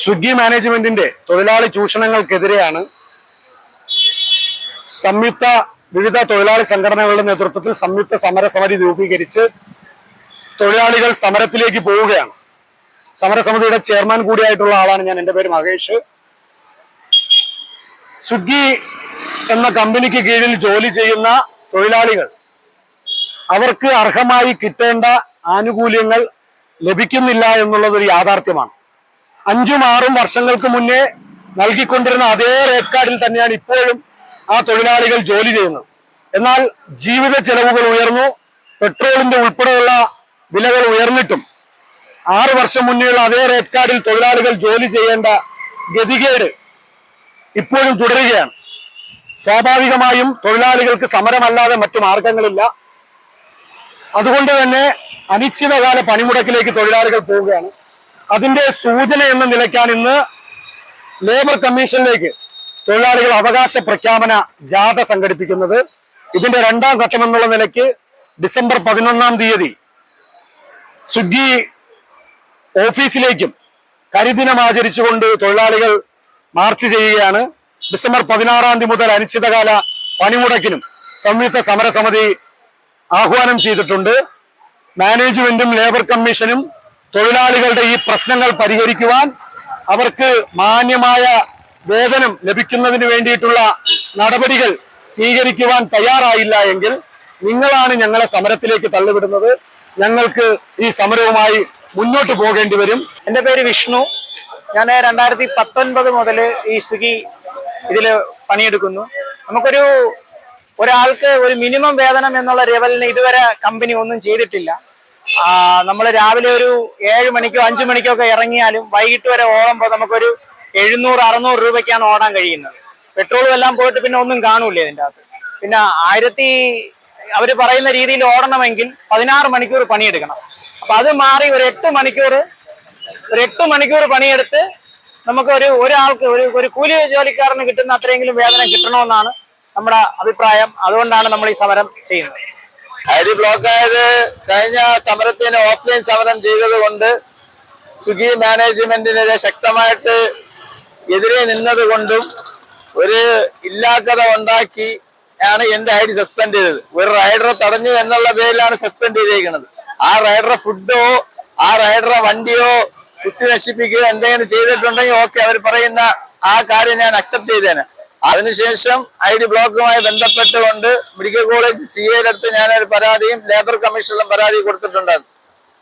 സ്വിഗ്ഗി മാനേജ്മെന്റിന്റെ തൊഴിലാളി ചൂഷണങ്ങൾക്കെതിരെയാണ് വിവിധ തൊഴിലാളി സംഘടനകളുടെ നേതൃത്വത്തിൽ സംയുക്ത സമരസമിതി രൂപീകരിച്ച് തൊഴിലാളികൾ സമരത്തിലേക്ക് പോവുകയാണ്. സമരസമിതിയുടെ ചെയർമാൻ കൂടിയായിട്ടുള്ള ആളാണ് ഞാൻ. എൻ്റെ പേര് മഹേഷ്. സ്വിഗ്ഗി എന്ന കമ്പനിക്ക് കീഴിൽ ജോലി ചെയ്യുന്ന തൊഴിലാളികൾ അവർക്ക് അർഹമായി കിട്ടേണ്ട ആനുകൂല്യങ്ങൾ ലഭിക്കുന്നില്ല എന്നുള്ളതൊരു യാഥാർത്ഥ്യമാണ്. 5-6 വർഷങ്ങൾക്ക് മുന്നേ നൽകിക്കൊണ്ടിരുന്ന അതേ റേറ്റ് കാർഡിൽ തന്നെയാണ് ഇപ്പോഴും ആ തൊഴിലാളികൾ ജോലി ചെയ്യുന്നത്. എന്നാൽ ജീവിത ചെലവുകൾ ഉയർന്നു, പെട്രോളിന്റെ ഉൾപ്പെടെയുള്ള വിലകൾ ഉയർന്നിട്ടും 6 വർഷം മുന്നേയുള്ള അതേ റേറ്റ് കാർഡിൽ തൊഴിലാളികൾ ജോലി ചെയ്യേണ്ട ഗതികേട് ഇപ്പോഴും തുടരുകയാണ്. സ്വാഭാവികമായും തൊഴിലാളികൾക്ക് സമരമല്ലാതെ മറ്റു മാർഗങ്ങളില്ല. അതുകൊണ്ട് തന്നെ അനിശ്ചിതകാല പണിമുടക്കിലേക്ക് തൊഴിലാളികൾ പോവുകയാണ്. അതിന്റെ സൂചന എന്ന നിലയ്ക്കാണ് ഇന്ന് ലേബർ കമ്മീഷനിലേക്ക് തൊഴിലാളികൾ അവകാശ പ്രഖ്യാപന ജാഥ സംഘടിപ്പിക്കുന്നത്. ഇതിന്റെ 2ാം ഘട്ടം എന്നുള്ള നിലയ്ക്ക് ഡിസംബർ 11-ാം തീയതി സ്വിഗ്ഗി ഓഫീസിലേക്കും കരിദിനം ആചരിച്ചുകൊണ്ട് തൊഴിലാളികൾ മാർച്ച് ചെയ്യുകയാണ്. ഡിസംബർ 16-ാം തീയതി മുതൽ അനിശ്ചിതകാല പണിമുടക്കിനും സംയുക്ത സമരസമിതി ആഹ്വാനം ചെയ്തിട്ടുണ്ട്. മാനേജ്മെന്റും ലേബർ കമ്മീഷനും തൊഴിലാളികളുടെ ഈ പ്രശ്നങ്ങൾ പരിഹരിക്കുവാൻ, അവർക്ക് മാന്യമായ വേതനം ലഭിക്കുന്നതിന് വേണ്ടിയിട്ടുള്ള നടപടികൾ സ്വീകരിക്കുവാൻ തയ്യാറായില്ല എങ്കിൽ നിങ്ങളാണ് ഞങ്ങളെ സമരത്തിലേക്ക് തള്ളിവിടുന്നത്. ഞങ്ങൾക്ക് ഈ സമരവുമായി മുന്നോട്ട് പോകേണ്ടി വരും. എൻ്റെ പേര് വിഷ്ണു. ഞാൻ 2019 മുതൽ ഈ സ്വിഗ്ഗി ഇതിൽ പണിയെടുക്കുന്നു. ഒരാൾക്ക് ഒരു മിനിമം വേതനം എന്നുള്ള ലെവലിന് ഇതുവരെ കമ്പനി ഒന്നും ചെയ്തിട്ടില്ല. നമ്മൾ രാവിലെ ഒരു 7 മണിക്കോ 5 മണിക്കോ ഒക്കെ ഇറങ്ങിയാലും വൈകിട്ട് വരെ ഓടുമ്പോൾ നമുക്കൊരു 700-600 രൂപയ്ക്കാണ് ഓടാൻ കഴിയുന്നത്. പെട്രോളും എല്ലാം പോയിട്ട് പിന്നെ ഒന്നും കാണൂല ഇതിൻ്റെ അകത്ത്. പിന്നെ അവർ പറയുന്ന രീതിയിൽ ഓടണമെങ്കിൽ 16 മണിക്കൂർ പണിയെടുക്കണം. അപ്പൊ അത് മാറി ഒരു 8 മണിക്കൂർ പണിയെടുത്ത് നമുക്ക് ഒരാൾക്ക് ഒരു കൂലി ജോലിക്കാരന് കിട്ടുന്ന അത്രയെങ്കിലും വേതനം കിട്ടണമെന്നാണ് നമ്മുടെ അഭിപ്രായം. അതുകൊണ്ടാണ് നമ്മൾ ഈ സമരം ചെയ്യുന്നത്. ഐഡി ബ്ലോക്ക് ആയത് കഴിഞ്ഞ സമരത്തിന് ഓഫ്ലൈൻ സമരം ചെയ്തത് കൊണ്ട് സ്വിഗ്ഗി മാനേജ്മെന്റിനെതിരെ ശക്തമായിട്ട് എതിരെ നിന്നത് കൊണ്ടും ഒരു ഇല്ലാക്കഥ ഉണ്ടാക്കി ആണ് എന്റെ ഐഡി സസ്പെൻഡ് ചെയ്തത്. ഒരു റൈഡറെ തടഞ്ഞു എന്നുള്ള പേരിലാണ് സസ്പെൻഡ് ചെയ്തേക്കുന്നത്. ആ റൈഡറെ ഫുഡോ ആ റൈഡറെ വണ്ടിയോ കുത്തി നശിപ്പിക്കുകയോ എന്തെങ്കിലും ചെയ്തിട്ടുണ്ടെങ്കിൽ ഓക്കെ, അവർ പറയുന്ന ആ കാര്യം ഞാൻ അക്സെപ്റ്റ് ചെയ്തേനെ. അതിനുശേഷം ഐഡി ബ്ലോക്കുമായി ബന്ധപ്പെട്ടുകൊണ്ട് മെഡിക്കൽ കോളേജ് CAയിലെടുത്ത് ഞാനൊരു പരാതിയും ലേബർ കമ്മീഷനിലും പരാതി കൊടുത്തിട്ടുണ്ടായിരുന്നു.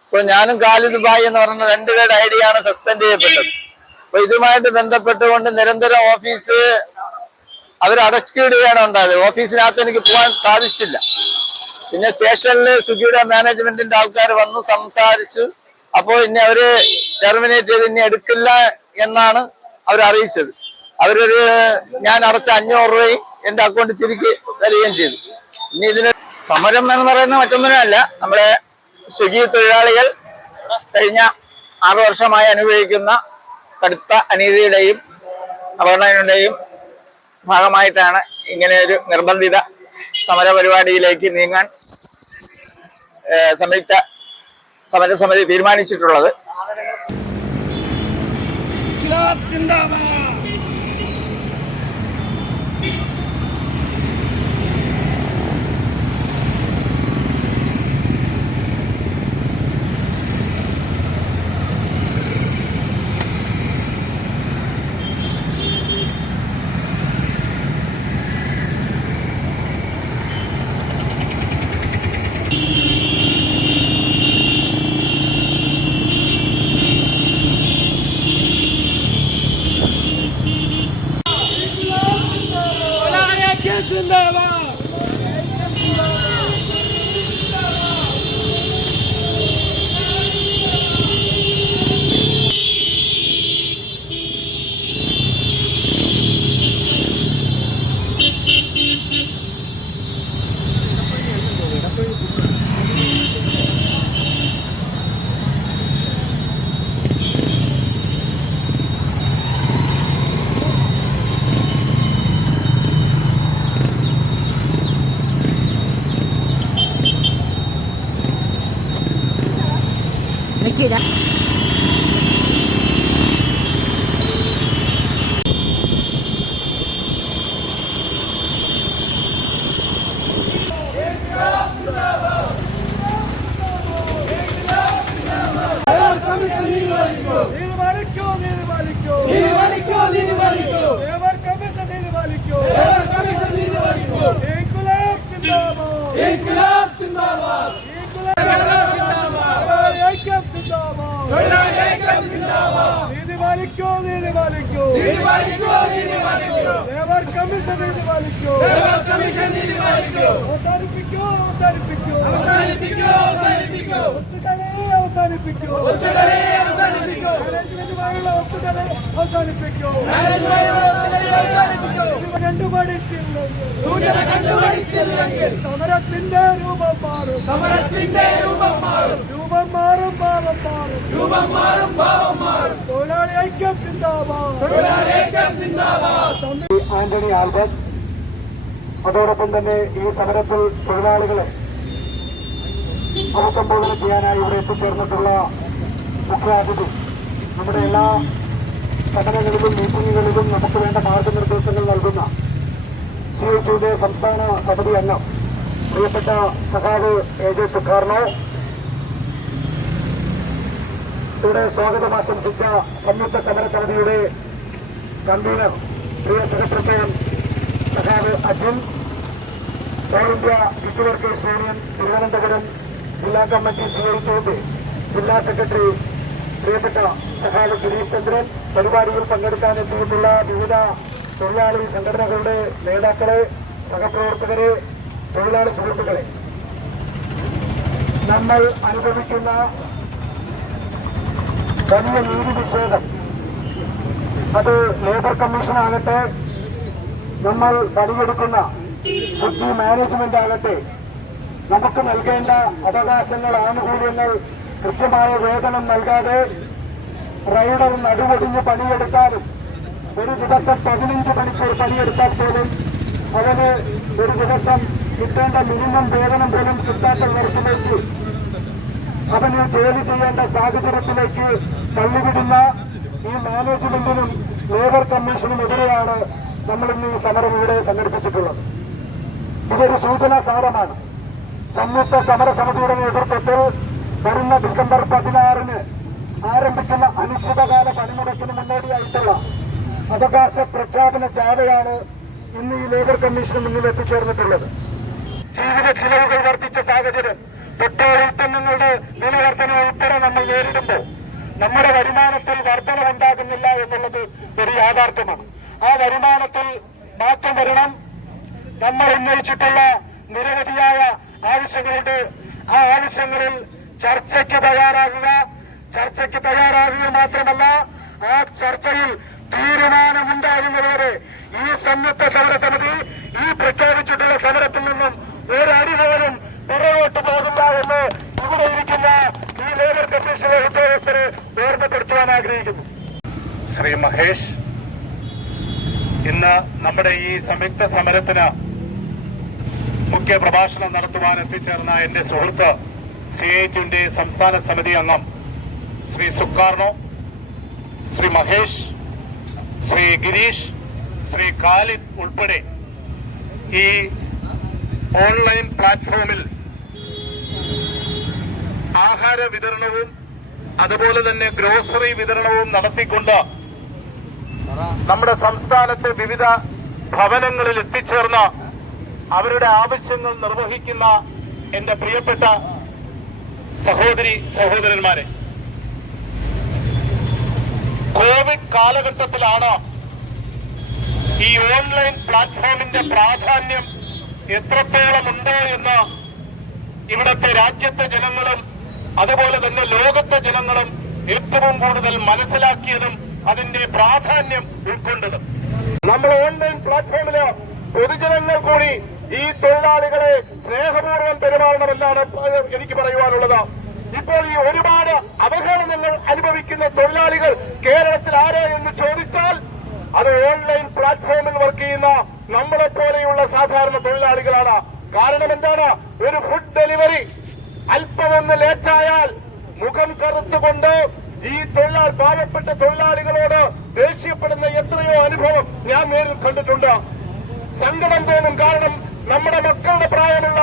അപ്പൊ ഞാനും ഖാലിദ് ഭായ് എന്ന് പറഞ്ഞ 2 പേരുടെ ഐഡിയാണ് സസ്പെൻഡ് ചെയ്യപ്പെട്ടത്. അപ്പൊ ഇതുമായിട്ട് ബന്ധപ്പെട്ടുകൊണ്ട് നിരന്തരം ഓഫീസ് അവർ അടച്ചിടുകയാണ് ഉണ്ടായത്. ഓഫീസിനകത്ത് എനിക്ക് പോകാൻ സാധിച്ചില്ല. പിന്നെ സ്റ്റേഷനിൽ സ്വിഗ്ഗിയുടെ മാനേജ്മെന്റിന്റെ ആൾക്കാർ വന്നു സംസാരിച്ചു. അപ്പോൾ ഇനി അവര് ടെർമിനേറ്റ് ചെയ്ത് ഇനി എടുക്കില്ല എന്നാണ് അവർ അറിയിച്ചത്. ഞാൻ അടച്ച 500 രൂപയും എന്റെ അക്കൗണ്ടിൽ തിരികെ തരികയും ചെയ്തു. ഇനി ഇതിന് സമരം എന്ന് പറയുന്നത് മറ്റൊന്നിനല്ല, നമ്മുടെ സ്വിഗ്ഗി തൊഴിലാളികൾ കഴിഞ്ഞ 6 വർഷമായി അനുഭവിക്കുന്ന കടുത്ത അനീതിയുടെയും അപകടങ്ങളുടെയും ഭാഗമായിട്ടാണ് ഇങ്ങനെ ഒരു നിർബന്ധിത സമര പരിപാടിയിലേക്ക് നീങ്ങാൻ സംയുക്ത സമരസമിതി തീരുമാനിച്ചിട്ടുള്ളത്. ലേബർ കമ്മീഷൻ നീതിപാലിക്കൂ. ഇൻക്വിലാബ് സിന്ദാബാദ്. തൊഴിലാളി ഐക്യം സിന്ദാബാദ്. നീതിപാലിക്കൂ. Labour commission നീതിപാലിക്കൂ. അവസാനിപ്പിക്കൂ. ഒത്തുകളി അവസാനിപ്പിക്കൂ. മാനേജ്മെന്റുമായുള്ള ഒത്തുകളി അവസാനിപ്പിക്കൂ. കണ്ടുപഠിച്ചില്ലെങ്കിൽ സമരത്തിന്റെ രൂപം മാറും. രൂപം മാറും. തൊഴിലാളി ഐക്യം സിന്ദാബാദ്. ആന്റണി ആൽബർട്ട്, അതോടൊപ്പം തന്നെ ഈ സമരത്തിൽ തൊഴിലാളികളെ അഭിസംബോധന ചെയ്യാനായി ഇവിടെ എത്തിച്ചേർന്നിട്ടുള്ള മുഖ്യാതിഥി, നമ്മുടെ എല്ലാ പഠനങ്ങളിലും മീറ്റിങ്ങുകളിലും നമുക്ക് വേണ്ട മാർഗനിർദ്ദേശങ്ങൾ നൽകുന്ന CITയുടെ സംസ്ഥാന സമിതി അംഗം പ്രിയപ്പെട്ട സഖാവ് AJ സുഖാർണോ, ഇവിടെ സ്വാഗതം ആശംസിച്ച സംയുക്ത സമരസമിതിയുടെ കൺവീനർ പ്രിയ സെക്രട്ടറി സഖാവ് Ajin, all India youth workers union Thiruvananthapuram ജില്ലാ കമ്മിറ്റി CITയുടെ ജില്ലാ സെക്രട്ടറി പ്രിയപ്പെട്ട സഖാവ് ഗിരീഷ് ചന്ദ്രൻ, പരിപാടിയിൽ പങ്കെടുക്കാനെത്തിയിട്ടുള്ള വിവിധ തൊഴിലാളി സംഘടനകളുടെ നേതാക്കളെ, സഹപ്രവർത്തകരെ, തൊഴിലാളി സുഹൃത്തുക്കളെ, നമ്മൾ അനുഭവിക്കുന്ന വലിയ നീതി നിഷേധം, അത് ലേബർ കമ്മീഷൻ ആകട്ടെ, നമ്മൾ പണിയെടുക്കുന്ന സിറ്റി മാനേജ്മെന്റ് ആകട്ടെ, നമുക്ക് നൽകേണ്ട അവകാശങ്ങൾ, ആനുകൂല്യങ്ങൾ, കൃത്യമായ വേതനം നൽകാതെ റൈഡർ നടുവൊടിഞ്ഞ് പണിയെടുത്താലും ഒരു ദിവസം 15 മണിക്കൂർ പണിയെടുത്താൽ പോലും അവന് ഒരു ദിവസം കിട്ടേണ്ട മിനിമം വേതനം പോലും കിട്ടാത്ത തരത്തിലേക്ക് അവന് ജോലി ചെയ്യേണ്ട സാഹചര്യത്തിലേക്ക് തള്ളിവിടുന്ന ഈ മാനേജ്മെന്റിനും ലേബർ കമ്മീഷനുമെതിരെയാണ് നമ്മൾ ഇന്ന് ഈ സമരം ഇവിടെ സംഘടിപ്പിച്ചിട്ടുള്ളത്. ഇതൊരു സൂചനാ സമരമാണ്. സംയുക്ത സമരസമിതിയുടെ നേതൃത്വത്തിൽ വരുന്ന ഡിസംബർ 16 ആരംഭിക്കുന്ന അനിശ്ചിതകാല പണിമുടക്കിന് മുന്നോടിയായിട്ടുള്ള അവകാശ പ്രഖ്യാപന ജാഥയാണ് ഇന്ന് ഈ ലേബർ കമ്മീഷന് മുന്നിൽ എത്തിച്ചേർന്നിട്ടുള്ളത്. ജീവിത ചിലവുകൾ വർദ്ധിച്ച സാഹചര്യം, പെട്രോൾ ഉൽപ്പന്നങ്ങളുടെ വില വർധന ഉൾപ്പെടെ നമ്മൾ നേരിടുമ്പോൾ നമ്മുടെ വരുമാനത്തിൽ വർധനവുണ്ടാകുന്നില്ല എന്നുള്ളത് ഒരു യാഥാർത്ഥ്യമാണ്. ആ വരുമാനത്തിൽ മാറ്റം വരണം. നമ്മൾ ഉന്നയിച്ചിട്ടുള്ള നിരവധിയായ ആവശ്യങ്ങളുണ്ട്. ആ ആവശ്യങ്ങളിൽ ചർച്ചയ്ക്ക് തയ്യാറാകുക മാത്രമല്ല, ആ ചർച്ചയിൽ തീരുമാനമുണ്ടാകുന്നതുവരെ ഈ സംയുക്ത സമരസമിതി ഈ പ്രഖ്യാപിച്ചിട്ടുള്ള സമരത്തിൽ നിന്നും ഒരടി പോലും പുറകോട്ട് പോകില്ല എന്ന് ഇവിടെ ഇരിക്കുന്ന ഈ ലേബർ കമ്മീഷനിലെ ഉദ്യോഗസ്ഥരെ ഓർമ്മപ്പെടുത്തുവാൻ ആഗ്രഹിക്കുന്നു. ശ്രീ മഹേഷ്, ഇന്ന് നമ്മുടെ ഈ സംയുക്ത സമരത്തിന് മുഖ്യ പ്രഭാഷണം നടത്തുവാൻ എത്തിച്ചേർന്ന എന്റെ സുഹൃത്ത് CITയുടെ സംസ്ഥാന സമിതി അംഗം ശ്രീ സുഖാർണോ, ശ്രീ മഹേഷ്, ശ്രീ ഗിരീഷ്, ശ്രീ ഖാലിദ് ഉൾപ്പെടെ ഈ ഓൺലൈൻ പ്ലാറ്റ്ഫോമിൽ ആഹാര വിതരണവും അതുപോലെ തന്നെ ഗ്രോസറി വിതരണവും നടത്തിക്കൊണ്ട് നമ്മുടെ സംസ്ഥാനത്തെ വിവിധ ഭവനങ്ങളിൽ എത്തിച്ചേർന്ന് അവരുടെ ആവശ്യങ്ങൾ നിർവഹിക്കുന്ന എന്റെ പ്രിയപ്പെട്ട സഹോദരന്മാരെ, കോവിഡ് കാലഘട്ടത്തിലാണ് ഈ ഓൺലൈൻ പ്ലാറ്റ്ഫോമിന്റെ പ്രാധാന്യം എത്രത്തോളം ഉണ്ട് എന്ന് ഇവിടുത്തെ രാജ്യത്തെ ജനങ്ങളും അതുപോലെ തന്നെ ലോകത്തെ ജനങ്ങളും ഏറ്റവും കൂടുതൽ മനസ്സിലാക്കിയതും അതിന്റെ പ്രാധാന്യം ഉൾക്കൊണ്ടതും. നമ്മൾ ഓൺലൈൻ പ്ലാറ്റ്ഫോമില് പൊതുജനങ്ങൾ കൂടി ഈ തൊഴിലാളികളെ സ്നേഹപൂർവ്വം പെരുമാറണമെന്നാണ് എനിക്ക് പറയുവാനുള്ളത്. ഇപ്പോൾ ഈ ഒരുപാട് അവഹേളനങ്ങൾ അനുഭവിക്കുന്ന തൊഴിലാളികൾ കേരളത്തിൽ ആര് എന്ന് ചോദിച്ചാൽ അത് ഓൺലൈൻ പ്ലാറ്റ്ഫോമിൽ വർക്ക് ചെയ്യുന്ന നമ്മളെ പോലെയുള്ള സാധാരണ തൊഴിലാളികളാണ്. കാരണം എന്താണ്? ഒരു ഫുഡ് ഡെലിവറി അല്പമൊന്ന് ലേറ്റായാൽ മുഖം കറുത്തുകൊണ്ട് ഈ പാവപ്പെട്ട തൊഴിലാളികളോട് ദേഷ്യപ്പെടുന്ന എത്രയോ അനുഭവം ഞാൻ നേരിൽ കണ്ടിട്ടുണ്ട്. സങ്കടം തോന്നും. കാരണം നമ്മുടെ മക്കളുടെ പ്രായമുള്ള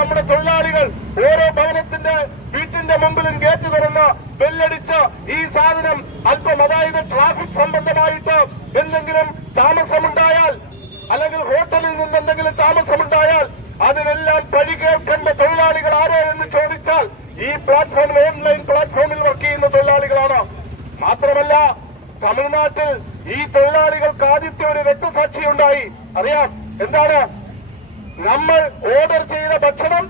നമ്മുടെ തൊഴിലാളികൾ ഓരോ വീട്ടിന്റെ മുമ്പിലും ഗേറ്റ് തുറന്ന് ബെല്ലടിച്ച് ഈ സാധനം അല്പം, അതായത് ട്രാഫിക് സംബന്ധമായിട്ട് എന്തെങ്കിലും താമസമുണ്ടായാൽ, അല്ലെങ്കിൽ ഹോട്ടലിൽ നിന്ന് എന്തെങ്കിലും താമസമുണ്ടായാൽ അതിനെല്ലാം പഴി കേൾക്കേണ്ട തൊഴിലാളികൾ ആരോ എന്ന് ചോദിച്ചാൽ ഈ പ്ലാറ്റ്ഫോമിൽ, ഓൺലൈൻ പ്ലാറ്റ്ഫോമിൽ വർക്ക് ചെയ്യുന്ന തൊഴിലാളികളാണ്. മാത്രമല്ല, തമിഴ്നാട്ടിൽ ഈ തൊഴിലാളികൾക്ക് ആദ്യത്തെ ഒരു രക്തസാക്ഷി ഉണ്ടായി. അറിയാം എന്താണ്? നമ്മൾ ഓർഡർ ചെയ്ത ഭക്ഷണം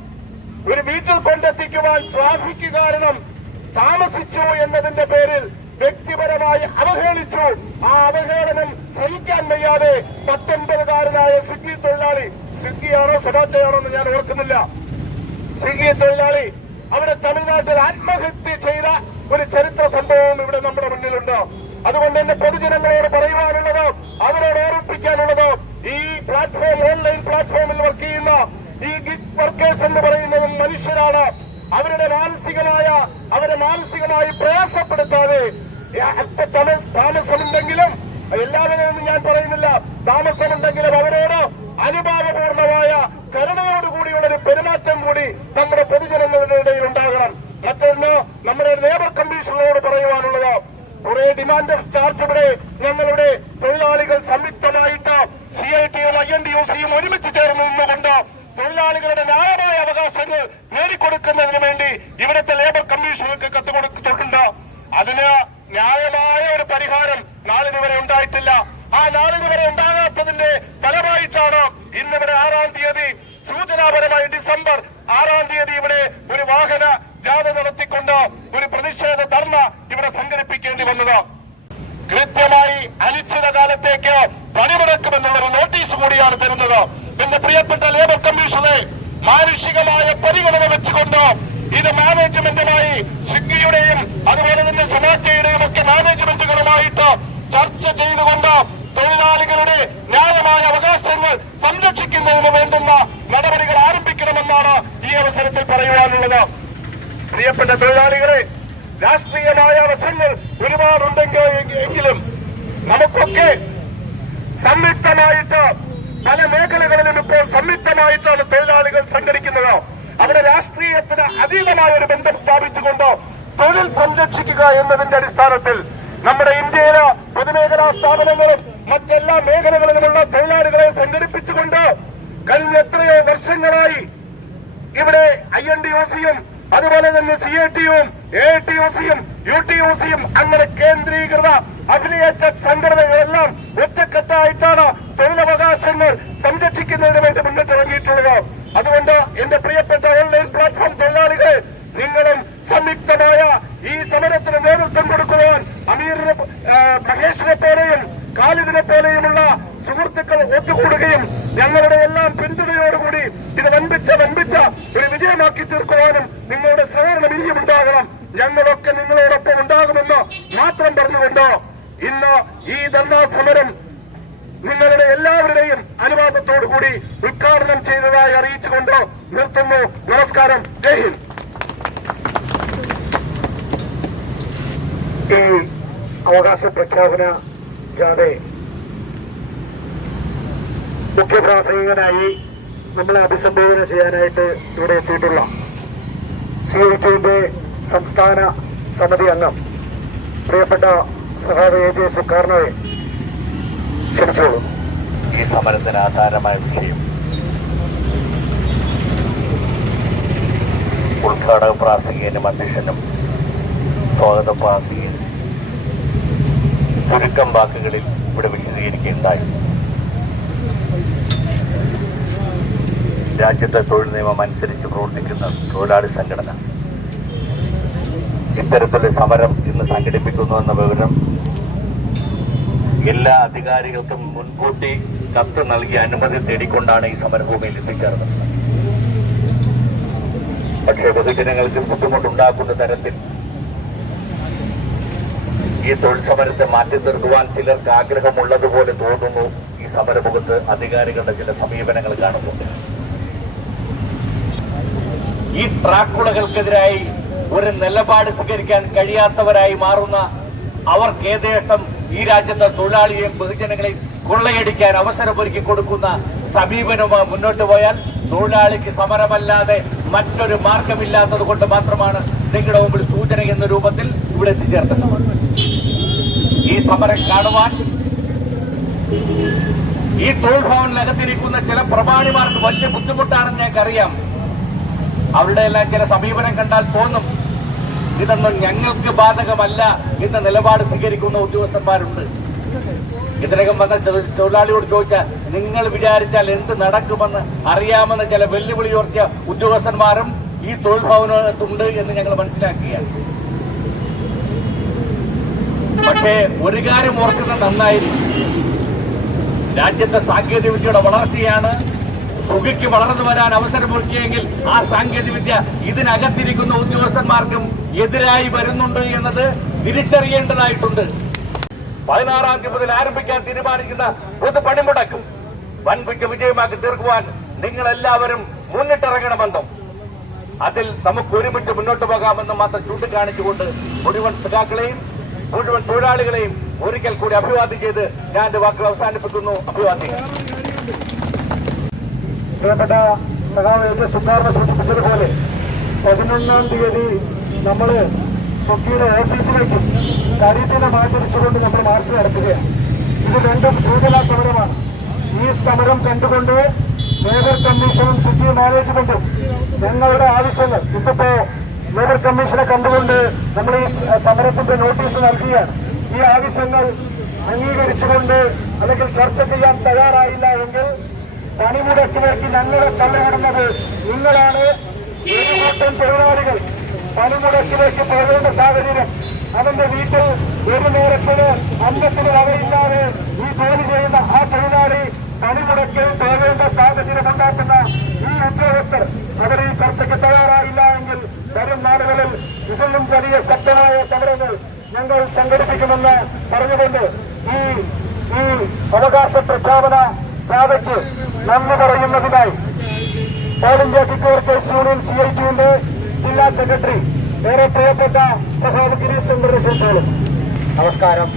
ഒരു വീട്ടിൽ കൊണ്ടെത്തിക്കുവാൻ ട്രാഫിക് കാരണം താമസിച്ചു എന്നതിന്റെ പേരിൽ വ്യക്തിപരമായി അവഹേളിച്ചു. ആ അവഹേളനം സഹിക്കാൻ വയ്യാതെ 19-കാരനായ സ്വിഗ്ഗി തൊഴിലാളി, സ്വിഗ്ഗിയാണോ സൊമാറ്റോയാണോ എന്ന് ഞാൻ ഓർക്കുന്നില്ല, സ്വിഗ്ഗി തൊഴിലാളി അവിടെ തമിഴ്നാട്ടിൽ ആത്മഹത്യ ചെയ്ത ഒരു ചരിത്ര സംഭവം ഇവിടെ നമ്മുടെ മുന്നിലുണ്ട്. അതുകൊണ്ട് തന്നെ പൊതുജനങ്ങളോട് പറയുവാനുള്ളത്, അവരോട് ഓർമ്മിപ്പിക്കാനുള്ളത്, ഈ പ്ലാറ്റ്ഫോം, ഓൺലൈൻ പ്ലാറ്റ്ഫോമിൽ വർക്ക് ചെയ്യുന്ന ഈ ഗിഗ് വർക്കേഴ്സ് എന്ന് പറയുന്നതും മനുഷ്യരാണ്. അവരെ മാനസികമായി പ്രയാസപ്പെടുത്താതെ, താമസമുണ്ടെങ്കിലും, എല്ലാവരെയും ഞാൻ പറയുന്നില്ല, താമസമുണ്ടെങ്കിലും അവരോട് അനുഭാവപൂർണമായ കരുണയോടുകൂടിയുള്ള ഒരു പെരുമാറ്റം കൂടി നമ്മുടെ പൊതുജനങ്ങളുടെ ഇടയിൽ ഉണ്ടാകണം. മറ്റൊന്ന്, നമ്മുടെ ലേബർ കമ്മീഷനോട് പറയുവാനുള്ളത്, കുറെ ഡിമാൻഡ് ഓഫ് ചാർജ് ഇവിടെ ഞങ്ങളുടെ തൊഴിലാളികൾ സംയുക്തമായിട്ട് CITയും INTUCയും ഒരുമിച്ച് ചേർന്ന് നിന്നുകൊണ്ട് തൊഴിലാളികളുടെ ന്യായമായ അവകാശങ്ങൾ നേടിക്കൊടുക്കുന്നതിന് വേണ്ടി ഇവിടുത്തെ ലേബർ കമ്മീഷനുകൾക്ക് കത്ത് കൊടുത്തിട്ടുണ്ട്. അതിന് ന്യായമായ ഒരു പരിഹാരം നാളിതുവരെ ഉണ്ടായിട്ടില്ല. ആ നാളിതുവരെ ഉണ്ടാകാത്തതിന്റെ ഫലമായിട്ടാണ് ഇന്നിവിടെ 6-ാം തീയതി, സൂചനാപരമായി ഡിസംബർ 6-ാം തീയതി ഇവിടെ ഒരു വാഹന ജാഥ നടത്തിക്കൊണ്ട് ഒരു പ്രതിഷേധ ധർണ ഇവിടെ സംഘടിപ്പിക്കേണ്ടി വന്നത്. കൃത്യമായി അനിശ്ചിതകാലത്തേക്ക് പണിമുടക്കുമെന്നുള്ളൊരു നോട്ടീസ് കൂടിയാണ് തരുന്നത്. എന്റെ പ്രിയപ്പെട്ട ലേബർ കമ്മീഷനെ മാനുഷികമായ പരിഗണന വെച്ചുകൊണ്ട് ഇത് മാനേജ്മെന്റുമായി, സ്വിഗ്ഗിയുടെയും അതുപോലെ തന്നെ സൊമാറ്റോയുടെയും ഒക്കെ മാനേജ്മെന്റുകളുമായിട്ട് ചർച്ച ചെയ്തുകൊണ്ട് തൊഴിലാളികളുടെ ന്യായമായ അവകാശങ്ങൾ സംരക്ഷിക്കുന്നതിന് വേണ്ടുന്ന നടപടികൾ ആരംഭിക്കണമെന്നാണ് ഈ അവസരത്തിൽ പറയുവാനുള്ളത്. പ്രിയപ്പെട്ട തൊഴിലാളികളെ, രാഷ്ട്രീയമായ വശങ്ങൾ ഒരുപാടുണ്ടെങ്കിലും നമുക്കൊക്കെ സംയുക്തമായിട്ട് പല മേഖലകളിലും ഇപ്പോൾ സംയുക്തമായിട്ടാണ് തൊഴിലാളികൾ സംഘടിക്കുന്നത്. അവിടെ രാഷ്ട്രീയത്തിന് അതീതമായ ഒരു ബന്ധം സ്ഥാപിച്ചുകൊണ്ട് തൊഴിൽ സംരക്ഷിക്കുക എന്നതിന്റെ അടിസ്ഥാനത്തിൽ നമ്മുടെ ഇന്ത്യയിലെ പൊതുമേഖലാ സ്ഥാപനങ്ങളും മറ്റെല്ലാ മേഖലകളിലുമുള്ള തൊഴിലാളികളെ സംഘടിപ്പിച്ചുകൊണ്ട് കഴിഞ്ഞ എത്രയോ വർഷങ്ങളായി ഇവിടെ INTUCയും അതുപോലെ തന്നെ CITയും AITUCയും UTUCയും അങ്ങനെ കേന്ദ്രീകൃത അഫിലിയേറ്റഡ് സംഘടനകളെല്ലാം ഒറ്റക്കെട്ടായിട്ടാണ് തൊഴിലവകാശങ്ങൾ സംരക്ഷിക്കുന്നതിന് വേണ്ടി മുന്നിട്ടിറങ്ങിയിട്ടുള്ളത്. അതുകൊണ്ട് എന്റെ പ്രിയപ്പെട്ട ഓൺലൈൻ പ്ലാറ്റ്ഫോം തൊഴിലാളികളെ, നിങ്ങളും സംയുക്തമായ ഈ സമരത്തിന് നേതൃത്വം കൊടുക്കുവാൻ അമീറിനെ, മഹേഷിനെ പോലെയും ഖാലിദിനെ പോലെയുമുള്ള സുഹൃത്തുക്കൾ ഒത്തുകൂടുകയും ഞങ്ങളുടെ എല്ലാം പിന്തുണയോടുകൂടി ഇത് വൻപിച്ച ഒരു വിജയമാക്കി തീർക്കുവാനും നിങ്ങളുടെ സഹകരണം ഇനിയും ഉണ്ടാകണം. ഞങ്ങളൊക്കെ നിങ്ങളോടൊപ്പം ഉണ്ടാകുമെന്ന് മാത്രം പറഞ്ഞുകൊണ്ട് ഇന്ന് ഈ ധർണാ സമരം നിങ്ങളുടെ എല്ലാവരുടെയും അനുവാദത്തോടുകൂടി ഉദ്ഘാടനം ചെയ്തതായി അറിയിച്ചുകൊണ്ട് നിർത്തുന്നു. നമസ്കാരം. ജയ് ഹിന്ദ്. ഈ അവകാശ പ്രഖ്യാപന ജാഥയെ മുഖ്യപ്രാസംഗികനായി നമ്മളെ അഭിസംബോധന ചെയ്യാനായിട്ട് ഇവിടെ എത്തിയിട്ടുള്ള CITയുടെ സംസ്ഥാന സമിതി അംഗം പ്രിയപ്പെട്ട സഹാബ് AJ സുക്കാർണോയെ ക്ഷണിച്ചോളൂ. ഈ സമരത്തിന് ആധാരമായ വിഷയം ഉദ്ഘാടക പ്രാസംഗികനും അധ്യക്ഷനും സ്വാഗത പ്രാസംഗികനും ചുരുക്കം വാക്കുകളിൽ ഇവിടെ വിശദീകരിക്കുകയുണ്ടായി. രാജ്യത്തെ തൊഴിൽ നിയമം അനുസരിച്ച് പ്രവർത്തിക്കുന്ന തൊഴിലാളി സംഘടന ഇത്തരത്തിലുള്ള സമരം ഇന്ന് സംഘടിപ്പിക്കുന്നു എന്ന വിവരം എല്ലാ അധികാരികൾക്കും മുൻകൂട്ടി കത്ത് നൽകി അനുമതി തേടിക്കൊണ്ടാണ് ഈ സമരഭൂമിയിൽ എത്തിച്ചേർന്നത്. പക്ഷേ പൊതുജനങ്ങൾക്ക് ബുദ്ധിമുട്ടുണ്ടാക്കുന്ന തരത്തിൽ ഈ തൊഴിൽ സമരത്തെ മാറ്റി നിർത്തുവാൻ ചിലർക്ക് ആഗ്രഹമുള്ളതുപോലെ തോന്നുന്നു. ഈ സമരമുഖത്ത് അധികാരികളുടെ ചില സമീപനങ്ങൾ കാണുന്നുണ്ട്. ഈ ട്രാക്കുളകൾക്കെതിരായി ഒരു നിലപാട് സ്വീകരിക്കാൻ കഴിയാത്തവരായി മാറുന്ന അവർക്ക് യഥേഷ്ടം ഈ രാജ്യത്തെ തൊഴിലാളിയെയും പൊതുജനങ്ങളെയും കൊള്ളയടിക്കാൻ അവസരമൊരുക്കി കൊടുക്കുന്ന സമീപനവുമായി മുന്നോട്ട് പോയാൽ തൊഴിലാളിക്ക് സമരമല്ലാതെ മറ്റൊരു മാർഗമില്ലാത്തത് കൊണ്ട് മാത്രമാണ് നിങ്ങളുടെ മുമ്പിൽ സൂചന എന്ന രൂപത്തിൽ ഇവിടെ എത്തിച്ചേർത്തത്. ഈ സമരം കാണുവാൻ ഈ തൊഴിൽ ഭവനിലകത്തിരിക്കുന്ന ചില പ്രമാണിമാർക്ക് വലിയ ബുദ്ധിമുട്ടാണെന്ന് ഞങ്ങൾക്കറിയാം. അവരുടെ എല്ലാം ചില സമീപനം കണ്ടാൽ തോന്നും ഇതൊന്നും ഞങ്ങൾക്ക് ബാധകമല്ല എന്ന നിലപാട് സ്വീകരിക്കുന്ന ഉദ്യോഗസ്ഥന്മാരുണ്ട്. ഇതിനകം വന്ന തൊഴിലാളിയോട് ചോദിച്ചാൽ നിങ്ങൾ വിചാരിച്ചാൽ എന്ത് നടക്കുമെന്ന് അറിയാമെന്ന് ചില വെല്ലുവിളി ഉയർത്തിയ ഉദ്യോഗസ്ഥന്മാരും ഈ തൊഴിൽ ഭവനത്തുണ്ട് എന്ന് ഞങ്ങൾ മനസ്സിലാക്കുകയാണ്. പക്ഷേ ഒരു കാര്യം ഓർക്കുന്നത് നന്നായിരിക്കും, രാജ്യത്തെ സാങ്കേതിക വിദ്യയുടെ വളർച്ചയാണ് സുഖിക്ക് വളർന്നു വരാൻ അവസരമൊരുക്കിയെങ്കിൽ ആ സാങ്കേതിക വിദ്യ ഇതിനകത്തിരിക്കുന്ന ഉദ്യോഗസ്ഥന്മാർക്കും എതിരായി വരുന്നുണ്ട് എന്നത് തിരിച്ചറിയേണ്ടതായിട്ടുണ്ട്. 16-ാം തീയതി മുതൽ ആരംഭിക്കാൻ തീരുമാനിക്കുന്ന പൊതു പണിമുടക്കും വൻപിച്ച വിജയമാക്കി തീർക്കുവാൻ നിങ്ങൾ എല്ലാവരും മുന്നിട്ടിറങ്ങണമെന്നും അതിൽ നമുക്ക് ഒരുമിച്ച് മുന്നോട്ട് പോകാമെന്നും മാത്രം ചൂണ്ടിക്കാണിച്ചുകൊണ്ട് മുഴുവൻ സഖാക്കളെയും മുഴുവൻ തൊഴിലാളികളെയും ഒരിക്കൽ കൂടി അഭിവാദ്യം ചെയ്ത് ഞാൻ എന്റെ വാക്കുകൾ അവസാനിപ്പിക്കുന്നു. അഭിവാദ്യം. പ്രിയപ്പെട്ട സഖാവ് സുഖാർന്ന് സൂചിപ്പിച്ചതുപോലെ 11-ാം തീയതി നമ്മള് സ്വക്കിയുടെ ഓഫീസിലേക്ക് കരിദിനം ആചരിച്ചുകൊണ്ട് നമ്മൾ മാർച്ച് നടത്തുകയാണ്. ഇത് രണ്ടും സൂചനാ സമരമാണ്. ഈ സമരം കണ്ടുകൊണ്ട് ലേബർ കമ്മീഷനും സിറ്റി മാനേജ്മെന്റും ഞങ്ങളുടെ ആവശ്യങ്ങൾ ഇപ്പോ ലേബർ കമ്മീഷനെ കണ്ടുകൊണ്ട് നമ്മൾ ഈ സമരത്തിന്റെ നോട്ടീസ് നൽകുകയാണ്. ഈ ആവശ്യങ്ങൾ അംഗീകരിച്ചുകൊണ്ട് അല്ലെങ്കിൽ ചർച്ച ചെയ്യാൻ തയ്യാറായില്ല എങ്കിൽ പണിമുടക്കിലേക്ക് ഞങ്ങളെ തള്ളിവിടുന്നത് നിങ്ങളാണ്. ഒരു കൂട്ടം തൊഴിലാളികൾ പണിമുടക്കിലേക്ക് പോകേണ്ട സാഹചര്യം, അവന്റെ വീട്ടിൽ ഒരു നേരത്തിന് അന്നത്തിന് വകയില്ലാതെ ഈ ജോലി ചെയ്യുന്ന ആ തൊഴിലാളി പണിമുടക്കിൽ പോകേണ്ട സാഹചര്യം ഉണ്ടാക്കുന്ന ഈ ഉദ്യോഗസ്ഥർ അവർ ഈ ചർച്ചയ്ക്ക് തയ്യാറായില്ല എങ്കിൽ വരും നാളുകളിൽ ഇതിലും വലിയ ശക്തമായ സമരങ്ങൾ ഞങ്ങൾ സംഘടിപ്പിക്കുമെന്ന് പറഞ്ഞുകൊണ്ട് ഈ അവകാശ പ്രഖ്യാപന ജാഥയ്ക്ക് നന്ദി പറയുന്നതിനായി all India gig workers union CIT-യുടെ ജില്ലാ സെക്രട്ടറി ഏറെ പ്രിയപ്പെട്ട സഹാബ് ഗിരീഷ് ചന്ദ്ര ശേഷോളും. നമസ്കാരം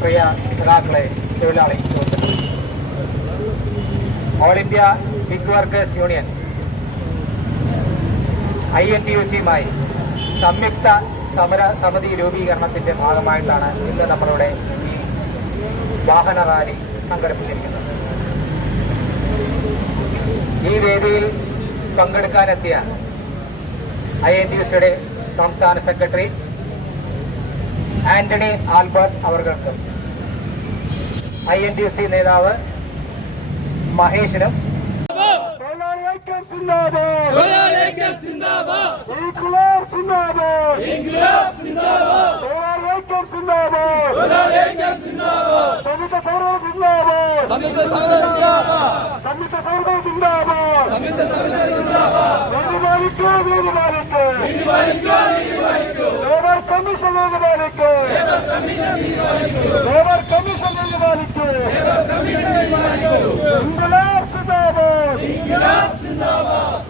പ്രിയ സഖാക്കളെ, തൊഴിലാളി സുഹൃത്തുക്കളെ. All India gig workers union INTUC-യുമായി സംയുക്ത സമര സമിതി രൂപീകരണത്തിന്റെ ഭാഗമായിട്ടാണ് ഇന്ന് നമ്മളുടെ ഈ വാഹന റാലി സംഘടിപ്പിച്ചിരിക്കുന്നത്. ഈ വേദിയിൽ പങ്കെടുക്കാനെത്തിയ INTUC-യുടെ സംസ്ഥാന സെക്രട്ടറി ആന്റണി ആൽബർട്ട് അവർക്ക്, INTUC നേതാവ് മഹേഷിനും जिंदाबाद